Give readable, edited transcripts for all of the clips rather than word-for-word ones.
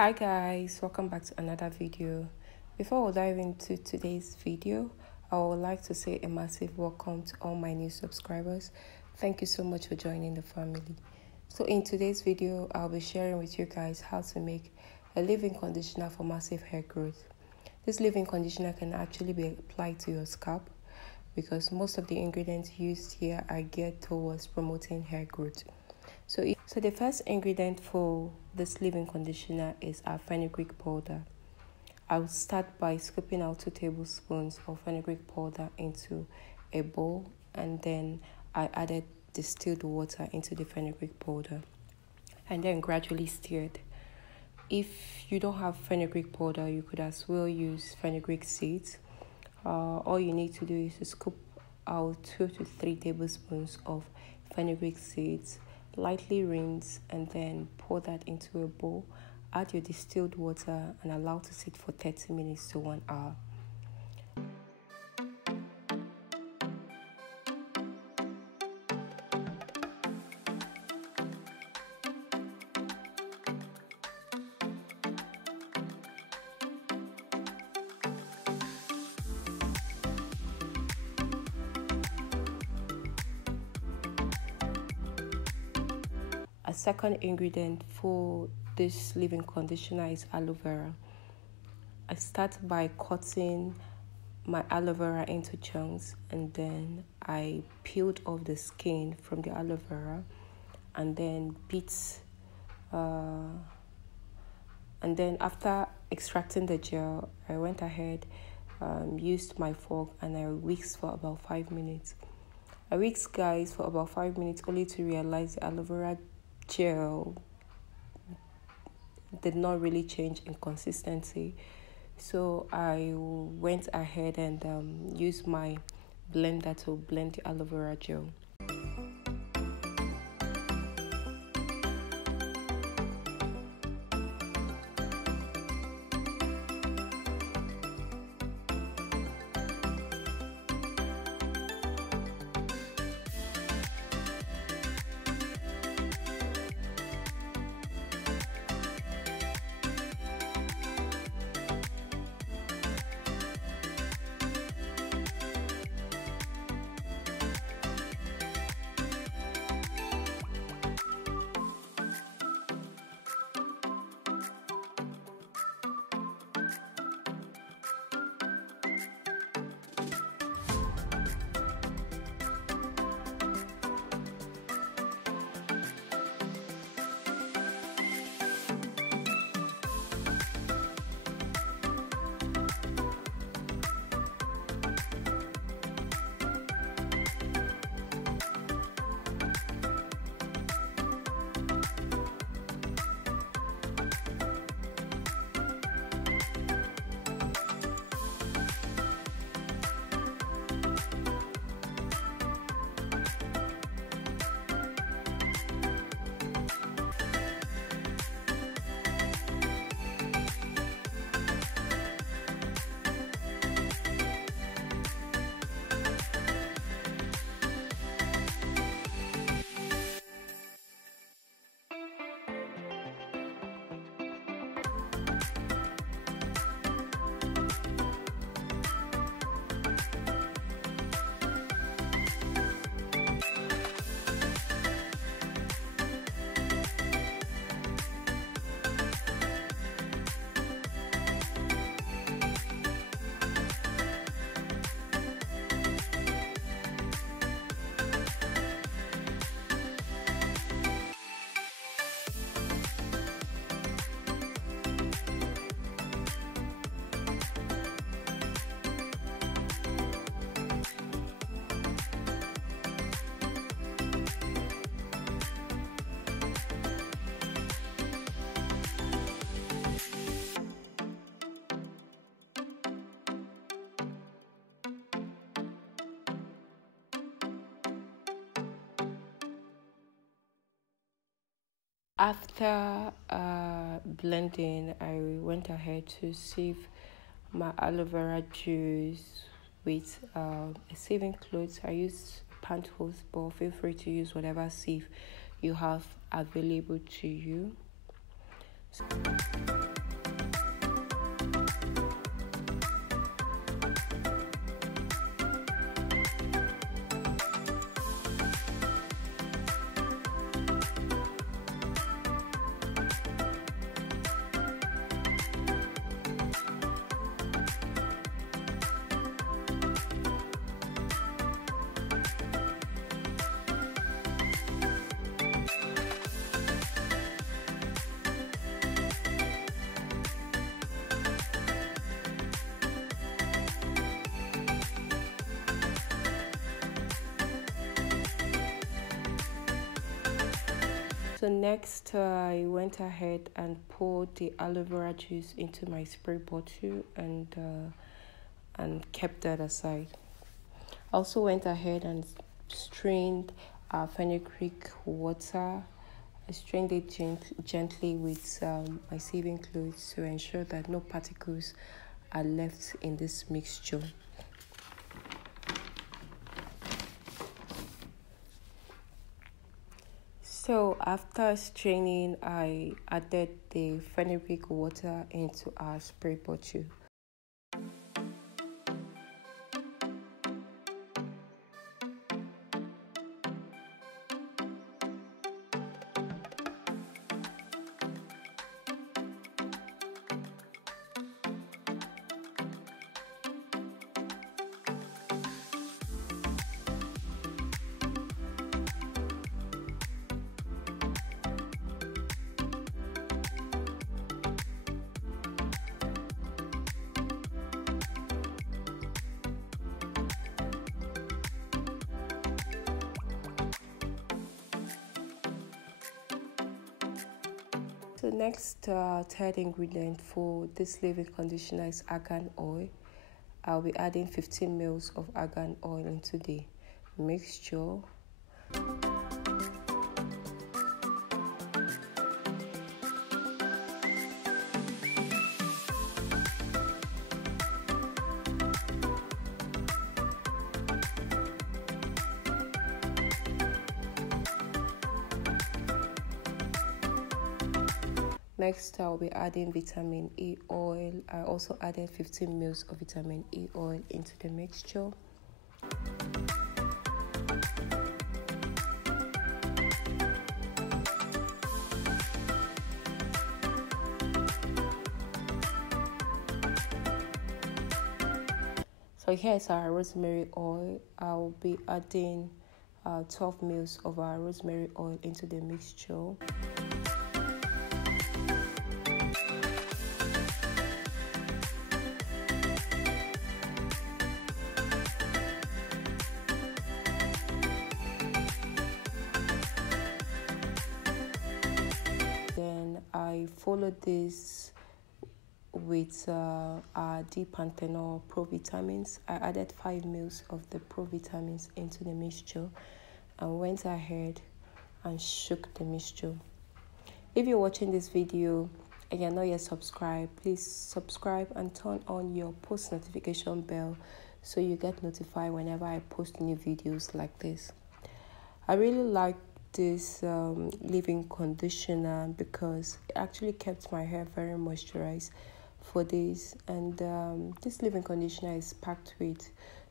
Hi guys, welcome back to another video. Before we dive into today's video, I would like to say a massive welcome to all my new subscribers. Thank you so much for joining the family. So in today's video, I'll be sharing with you guys how to make a leave-in conditioner for massive hair growth. This leave-in conditioner can actually be applied to your scalp because most of the ingredients used here are geared towards promoting hair growth. So the first ingredient for this leave-in conditioner is our fenugreek powder. I'll start by scooping out 2 tablespoons of fenugreek powder into a bowl, and then I added distilled water into the fenugreek powder and then gradually stirred. If you don't have fenugreek powder, you could as well use fenugreek seeds. All you need to do is to scoop out 2 to 3 tablespoons of fenugreek seeds, lightly rinse, and then pour that into a bowl. Add your distilled water and allow to sit for 30 minutes to 1 hour. A second ingredient for this leave-in conditioner is aloe vera. I start by cutting my aloe vera into chunks, and then I peeled off the skin from the aloe vera and then and then after extracting the gel, I went ahead, used my fork, and I whisked for about 5 minutes. I whisked, guys, for about 5 minutes only to realize the aloe vera gel did not really change in consistency. So I went ahead and used my blender to blend the aloe vera gel. After blending, I went ahead to sieve my aloe vera juice with a sieving cloth. I use Pantenol, but feel free to use whatever sieve you have available to you. So next, I went ahead and poured the aloe vera juice into my spray bottle and kept that aside. I also went ahead and strained fenugreek water. I strained it gently with my saving clothes to ensure that no particles are left in this mixture. So after straining, I added the fenugreek water into our spray bottle. So next, third ingredient for this leave-in conditioner is argan oil. I'll be adding 15 ml of argan oil into the mixture. Next, I'll be adding vitamin E oil. I also added 15 ml of vitamin E oil into the mixture. So here's our rosemary oil. I'll be adding 12 ml of our rosemary oil into the mixture. I followed this with our Pantenol Pro Vitamins. I added 5 ml of the Pro Vitamins into the mixture and went ahead and shook the mixture. If you're watching this video and you're not yet subscribed, please subscribe and turn on your post notification bell so you get notified whenever I post new videos like this. I really like this leave-in conditioner because it actually kept my hair very moisturized for days, and this leave-in conditioner is packed with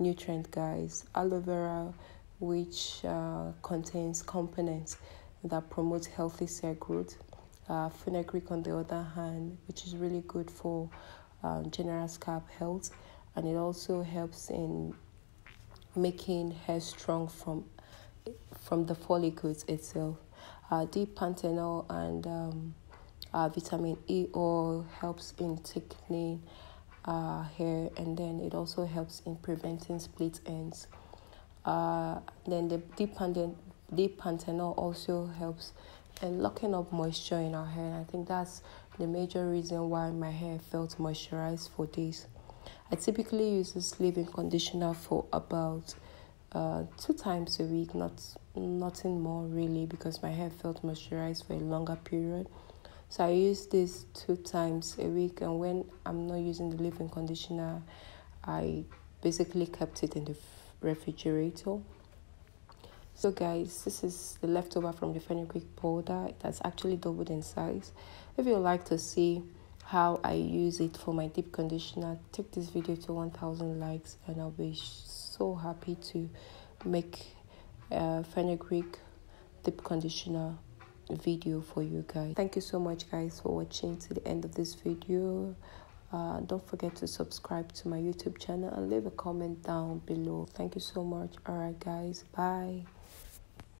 nutrient, guys. Aloe vera, which contains components that promote healthy cell growth. Fenugreek, on the other hand, which is really good for general scalp health, and it also helps in making hair strong from the follicles itself. The Pantenol and vitamin E oil helps in thickening hair, and then it also helps in preventing split ends. Then the Pantenol also helps in locking up moisture in our hair. I think that's the major reason why my hair felt moisturized for days. I typically use this leave-in conditioner for about 2 times a week, nothing more really, because my hair felt moisturized for a longer period. So I use this 2 times a week, and when I'm not using the leave-in conditioner, I basically kept it in the refrigerator. So guys, this is the leftover from the fenugreek powder. It has actually doubled in size. If you'd like to see how I use it for my deep conditioner, take this video to 1,000 likes and I'll be so happy to make a fenugreek deep conditioner video for you guys. Thank you so much, guys, for watching to the end of this video. Don't forget to subscribe to my YouTube channel and leave a comment down below. Thank you so much. Alright guys, bye.